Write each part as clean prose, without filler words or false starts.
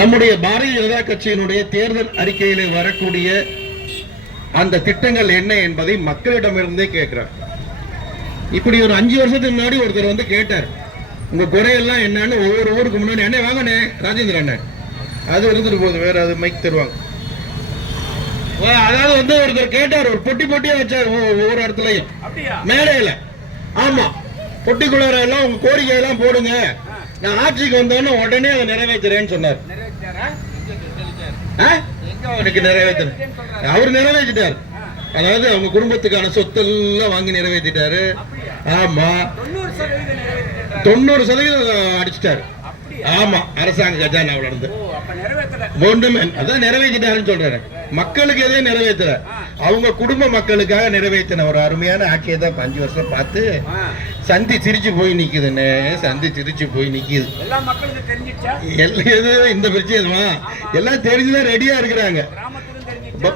நம்முடைய பாரதிய ஜனதா கட்சியினுடைய தேர்தல் அறிக்கையிலே வரக்கூடிய அந்த திட்டங்கள் என்ன என்பதை மக்களிடமிருந்தே கேட்கிறார். இப்படி ஒரு 5 வருஷத்துக்கு முன்னாடி ஒருத்தர் வந்து கேட்டார், உங்க குறையெல்லாம் என்னன்னு. ஒவ்வொரு ஊருக்கு முன்னாடி என்ன வாங்கண்ணே ராஜேந்திர அண்ணன் அது இருந்துட்டு போகுது, வேற அது மைக் தருவாங்க. அதாவது வந்து ஒருத்தர் கேட்டார், ஒரு பொட்டியா வச்சார் ஒவ்வொரு இடத்துலயும் மேடையில. ஆமா, பொட்டிக்குள்ளார எல்லாம் உங்க கோரிக்கை எல்லாம் போடுங்க, நான் ஆட்சிக்கு வந்தோன்னு உடனே அதை நிறைவேற்றுறேன்னு சொன்னார். அவர் நிறைவேற்றிட்டார். அதாவது அவங்க குடும்பத்துக்கான சொத்து எல்லாம் வாங்கி நிறைவேற்றிட்டாரு. ஆமா, 90% அடிச்சிட்டாரு. ஆமா, அரசாங்க கஜானாவில இருந்து ஒன்றுமே அதான் நிறைவேற்றிட்டாருன்னு சொல்றாரு. மக்களுக்கு எதையும் நிறைவேற்றல, அவங்க குடும்ப மக்களுக்காக நிறைவேற்றின ஒரு அருமையான ஆட்சியை தான் 5 வருஷம் பார்த்து சந்தி சிரிச்சு போய் நிக்குதுன்னு. சந்தி சிரிச்சு போய் நிக்குது. இந்த பிரச்சனை எல்லாம் தெரிஞ்சுதான் ரெடியா இருக்கிறாங்க.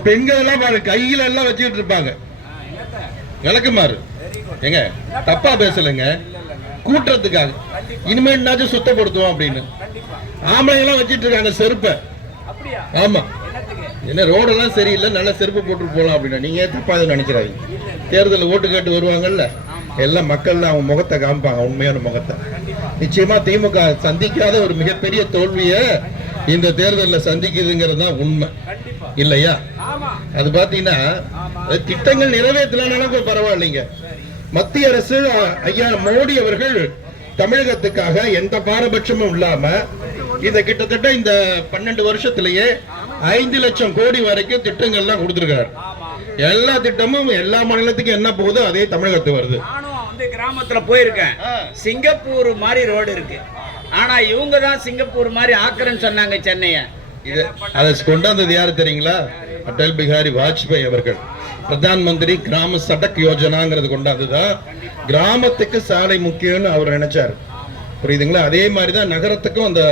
பெண்கள் எல்லாம் பாரு, கையில எல்லாம் வச்சுக்கிட்டு இருப்பாங்க. விளக்குமாறு எங்க தப்பா பேசலைங்க, கூட்டுறதுக்காக இனிமேல் சுத்தப்படுத்துவோம் அப்படின்னு. ஆம்பளை எல்லாம் வச்சிட்டு இருக்காங்க செருப்ப. ஆமா, என்ன ரோடெல்லாம் சரியில்லை, நல்ல செருப்பு போட்டு போகலாம் அப்படின்னா நீங்க தப்பா நினைக்கிறாங்க. தேர்தலில் ஓட்டு கேட்டு வருவாங்கல்ல, எல்லாம் மக்கள் அவங்க முகத்தை காமிப்பாங்க, உண்மையான முகத்தை. நிச்சயமா திமுக சந்திக்காத ஒரு மிகப்பெரிய தோல்வியை இந்த தேர்தலில் சந்திக்குதுங்கிறது தான் உண்மை இல்லையா? அது பாத்தீங்கன்னா திட்டங்கள் நிறைவேற்றலாம் பரவாயில்லைங்க. மத்திய அரசு ஐயா மோடி அவர்கள் தமிழகத்துக்காக எந்த பாரபட்சமும் இல்லாம இந்த கிட்டத்தட்ட இந்த 12 வருஷத்திலேயே 5 லட்சம் கோடி வரைக்கும் திட்டங்கள்லாம் கொடுத்திருக்காரு. எல்லா திட்டமும் எல்லா மாநிலத்துக்கும் என்ன போகுதோ அதே தமிழகத்துக்கு வருது. கிராமத்துல போயிருக்கேன், சிங்கப்பூர் மாதிரி ரோடு இருக்கு. ஆனா இவங்க தான் சிங்கப்பூர் மாதிரி ஆக்குறேன்னு சொன்னாங்க சென்னைய. அதை கொண்டாந்தது யாரு தெரியுங்களா? அடல் பிஹாரி வாஜ்பாய் அவர்கள். பிரதான் மந்திரி கிராம சடக் யோஜனாங்கிறது கொண்டாந்துதான். கிராமத்துக்கு சாலை முக்கியம்னு அவர் நினைச்சார், புரியுதுங்களா? அதே மாதிரிதான் நகரத்துக்கும் அந்த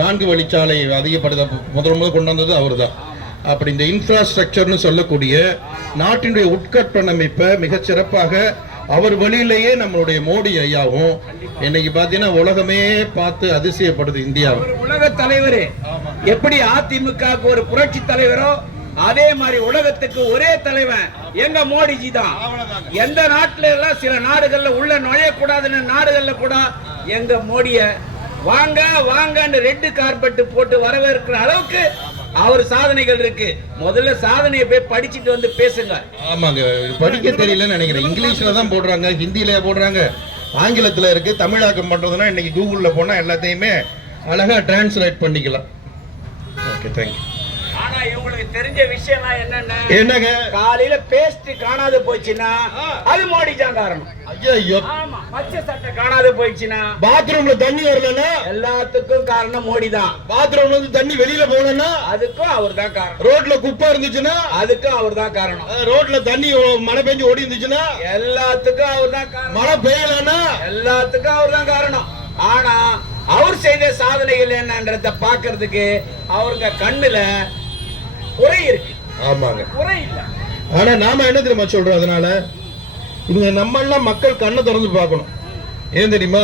4 வழிச்சாலை அதிகப்படுத்த முதல் கொண்டாந்தது அவர் தான். அப்படி இந்த இன்ஃப்ராஸ்ட்ரக்சர்னு சொல்லக்கூடிய நாட்டினுடைய உட்கட்டமைப்பை மிகச் சிறப்பாக அவர் வழியிலேயே நம்மளுடைய மோடி ஐயாவும் இன்னைக்கு பாத்தீங்கன்னா உலகமே பார்த்து அதிசயப்படுது. இந்தியா உலக தலைவர் எப்படி அதிமுக ஒரு புரட்சி தலைவரோ அதே மாதிரி உலகத்துக்கு ஒரே தலைவன் எங்க மோடிஜி தான். எந்த நாட்டுல எல்லாம் சில நாடுகள்ல உள்ள நுழையக்கூடாதுன்னு நாடுகள்ல கூட எங்க மோடிய வாங்க வாங்கன்னு ரெட் கார்பெட் போட்டு வரவேற்கிற அளவுக்கு அவர் சாதனைகள் இருக்கு. முதல்ல சாதனையை போய் படிச்சுட்டு வந்து பேசுங்க. ஆமாங்க, படிக்க தெரியலன்னு நினைக்கிறேன். இங்கிலீஷ்ல தான் போடுறாங்க, ஹிந்தியில போடுறாங்க, ஆங்கிலத்துல இருக்கு. தமிழாக்கம் பண்றதுன்னா இன்னைக்கு கூகுள்ல போனா எல்லாத்தையுமே அழகா டிரான்ஸ்லேட் பண்ணிக்கலாம். Okay, thank you. ஆனா இவங்களுக்கு தெரிஞ்ச விஷயம் என்னங்க, காலையில பேஸ்ட் காணாது போச்சுன்னா அது மோடி தான் காரணம். ஐயோ, ஆமா, பச்சை சட்டை காணாது போயிடுச்சுன்னா, பாத்ரூம்ல தண்ணி வரலன்னா எல்லாத்துக்கும் காரணம் மோடி தான். பாத்ரூம்ல இருந்து தண்ணி வெளியில போகலன்னா அதுக்கும் அவர் தான் காரணம். ரோட்ல குப்பை இருந்துச்சுன்னா அதுக்கும் அவர் தான் காரணம். ரோட்ல தண்ணி மழை பெஞ்சு ஓடி இருந்துச்சுன்னா எல்லாத்துக்கும் அவர் தான் காரணம். மழை பெய்யலன்னா எல்லாத்துக்கும் அவர் தான் காரணம். ஆனா அவர் செய்த சாதனைகள் என்னன்றத பாக்குறதுக்கு அவருக்கு கண்ணுல குறை இருக்கு. ஆமாங்க, குறை இல்ல. ஆனா நாம என்ன தெரியுமா சொல்றோம்? அதனால இங்க நம்ம எல்லாம் மக்கள் கண்ணை திறந்து பார்க்கணும். ஏன் தெரியுமா?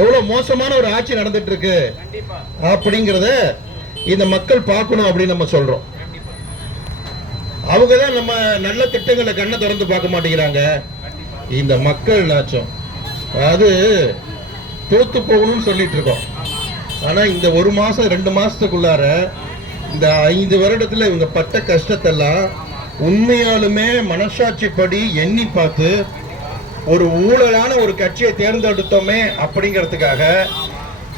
எவ்வளவு மோசமான ஒரு ஆட்சி நடந்துட்டு இருக்கு அப்படிங்கறத இந்த மக்கள் பார்க்கணும் அப்படின்னு நம்ம சொல்றோம். அவங்கதான் நம்ம நல்ல திட்டங்களை கண்ணை திறந்து பார்க்க மாட்டேங்கிறாங்க. இந்த மக்கள் நாச்சம் அது தோத்து போகணும்னு சொல்லிட்டு இருக்கோம். ஆனா இந்த 1 மாசம் 2 மாசத்துக்குள்ளார இந்த 5 வருடத்துல இவங்க பட்ட கஷ்டத்தெல்லாம் உண்மையாலுமே மனசாட்சிப்படி எண்ணி பார்த்து ஒரு ஊழலான ஒரு கட்சியை தேர்ந்தெடுத்தோமே அப்படிங்கிறதுக்காக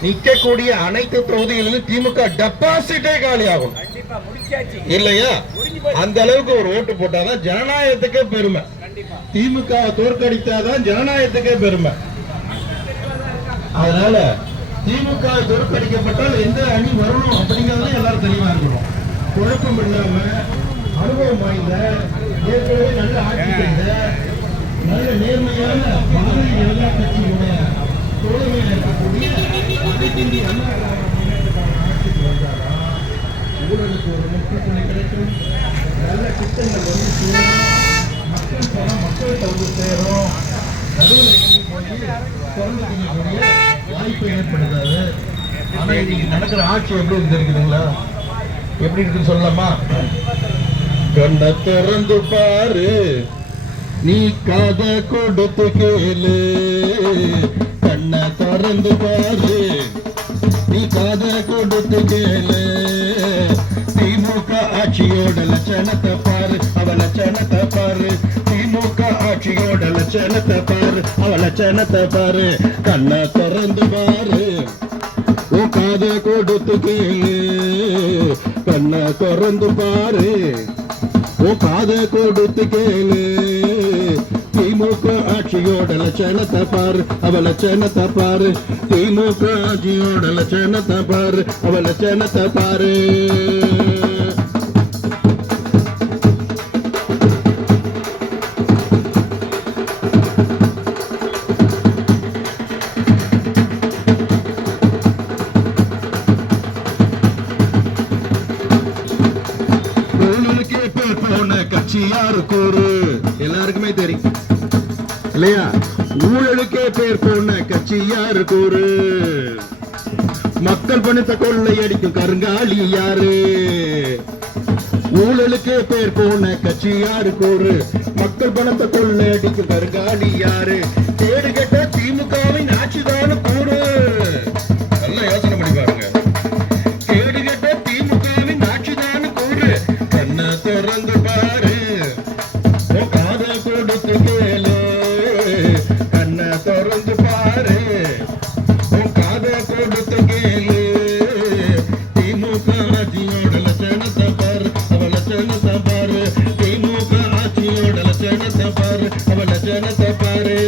நிற்கக்கூடிய அனைத்து தொகுதிகளிலும் திமுக டெபாசிட்டே காலி ஆகும் இல்லையா? அந்த அளவுக்கு ஒரு ஓட்டு போட்டாதான் ஜனநாயகத்துக்கே பெருமை. திமுக தோற்கடித்தாதான் ஜனநாயகத்துக்கே பெருமை. அதனால திமுக தோற்கடிக்கப்பட்டால் எந்த அணி வரணும் அப்படிங்கறத எல்லாரும் தெளிவா இருக்கணும். குழப்பம் இல்லாம அனுபவம் வாய்ந்த, ஏற்கனவே நல்ல ஆட்சி செய்த, நல்ல நேர்மையான பாரதிய ஜனதா கட்சியுடைய தோழமையில் இருக்கக்கூடிய அனைத்து அண்ணா ஆட்சிக்கு வந்தாரா ஊழலுக்கு ஒரு முற்றுப்புள்ளி கிடைக்கும். நல்ல திட்டங்கள் வந்து சேரும், மக்கள் பணம் மக்கள்கிட்ட வந்து சேரும். நடுவில் போய் திறந்து வாய்ப்பு ஏற்படுத்தாது. ஆனா இன்னைக்கு நடக்கிற ஆட்சி எப்படி இருக்கு தெரியுதுங்களா? எப்படி இருக்குன்னு சொல்லலாமா? கண்ண திறந்து பாரு, நீ காத கொடுத்து கேளு. கண்ண திறந்து பாரு, நீ காத கொடுத்து கேளு. திமுக ஆட்சியோட லட்சணத்தை பாரு, அவ லட்சணத்தை பாரு. திமுக ஆட்சியோட லட்சணத்தை பாரு, அவ லட்சணத்தை பாரு. கண்ண திறந்து பாரு, உன் காத கொடுத்து கேளு. கண்ண திறந்து பாரு, உன் காத கொடுத்து கேளு. திமுக ஆட்சியோட லட்சணத்தை பாரு, அவ லட்சணத்தை பாரு. திமுக ஆட்சியோட லட்சணத்தை பாரு, அவ லட்சணத்தை பாரு. கட்சியாரு கூறு எல்லாருக்குமே தெரியும் இல்லையா? ஊழலுக்கே பேர் போன கட்சி யாரு கூறு? மக்கள் பணத்தை கொள்ளையடிக்கும் கருங்காலி யாரு? ஊழலுக்கே பேர் போன கட்சி யாரு கூறு? மக்கள் பணத்தை கொள்ளையடிக்கும் கருங்காலி யாரு? கேடு கெட்ட திமுகவின் ஆட்சிதான கூறு. நல்லா யோசனை பண்ணி பாருங்க. கேடு கெட்ட திமுகவின் ஆட்சிதான கூறு. கண்ணை திறந்து பாரு, காத கொடுத்து கேளு. கண்ணை திறந்து பாரு, காத கொடுத்து கேளு. திமுக ஆட்சியோட லட்சணத்தை பாரு, அவ லட்சணத்தை பாரு. திமுக ஆட்சியோட லட்சணத்தை பாரு, அவ லட்சணத்தை பாரு.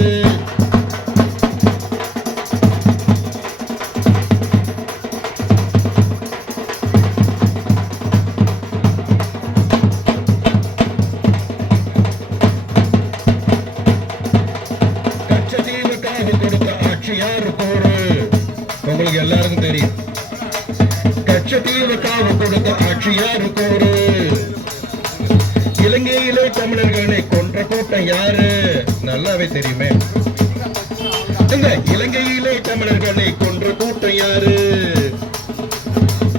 உங்களுக்கு எல்லாருக்கும் தெரியும். கட்சத்தீவுக்காக கொடுத்த ஆட்சி யாரு கூறு? இலங்கையிலே தமிழர்களை கொன்ற கூட்டம் யாரு? நல்லாவே தெரியுமே. இந்த இலங்கையிலே தமிழர்களை கொன்ற கூட்டம் யாரு?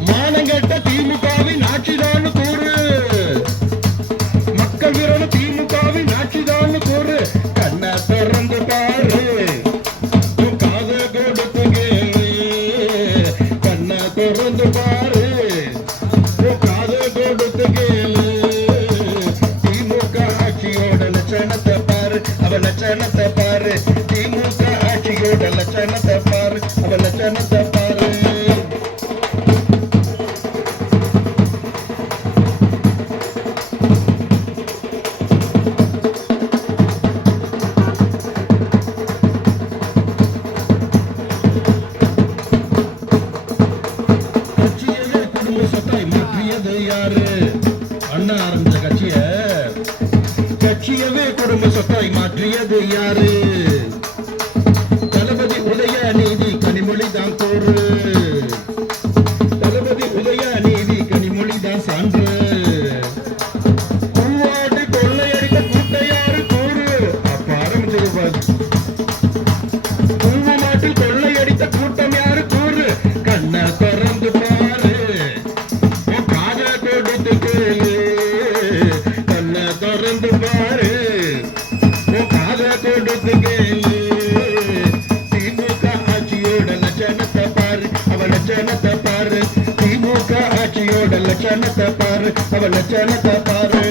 மானங்கட்ட திமுகவின் ஆட்சிதான் கூறு. மக்கள் விரோத திமுகவின் ஆட்சிதான் கூறு. கண்ணை திறந்து பாரு, காத கொடுத்து கேளு. கண்ணை திறந்து பாரு, காத கொடுத்து கேளு. திமுக ஆட்சியோட லட்சணத்தை பாரு, அவ லட்சணத்தை பாரு. திமுக ஆட்சியோட லட்சணத்தை பாரு, அவ லட்சணத்தை பாரு. அண்ணா ஆரம்பிச்ச கட்சியவே குடும்ப சொத்தாய் மாற்றியது யாரு? தளபதி உதயநிதி கனிமொழி தான் கூறு. தளபதி உதயநிதி கனிமொழி தான் சான்று. பூவாடு கொள்ளையடித்த கூட்டம் யாரு கூறு? அப்ப ஆரம்பிச்சிருப்பாரு. பூவு மாட்டில் கொள்ளையடித்த கூட்டம் யாரு கூறு? கண்ணை திறந்து பாரு, காத கொடுத்து கேளு. கண்ணை திறந்து பாரு, காத கொடுத்து கேளு. திமுக ஆட்சியோட லட்சணத்தை பாரு, அவ லட்சணத்தை பாரு. திமுக ஆட்சியோட லட்சணத்தை பாரு, அவ லட்சணத்தை பாரு.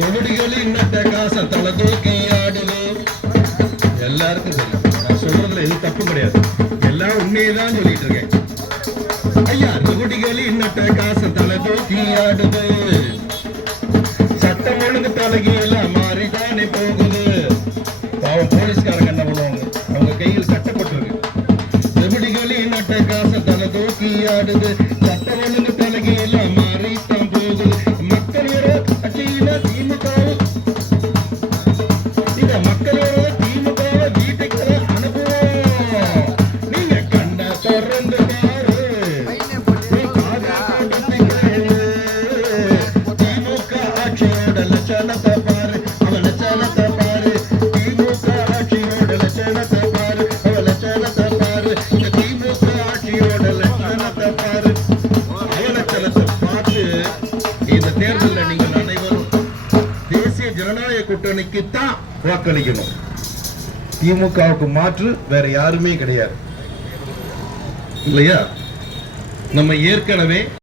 ரவுடிகளின் நட்ட காசை தலை தூக்கி ஆடுது. எல்லாருக்கும் தெரியும். நான் சொல்றதுல எதுவும் தப்பு கிடையாது. எல்லாம் உண்மையதான் சொல்லிட்டு இருக்கேன். ஐயா, ரவுடிகளின் நட்ட காசை தலை தூக்கி ஆடுது. சட்டம் ஒழுங்கு தலைகீழ மாறிதானே போகுது. பாவம் போலீஸ்காரங்க என்ன பண்ணுவாங்க? அவங்க கையில் கட்டப்பட்டிருக்கு. ரவுடிகளின் நட்ட காசை தலை தூக்கி ஆடுது. சட்டம் ஒழுங்கு தலைகீழ மாறித்தான் போகுது. மக்கள் கட்சியில திமுக மக்களோட திமுக வீட்டுக்கு அனுப்புவோம். மோடிக்கு தான் வாக்களிக்கணும். திமுகவுக்கு மாற்று வேற யாருமே கிடையாது இல்லையா? நம்ம ஏற்கனவே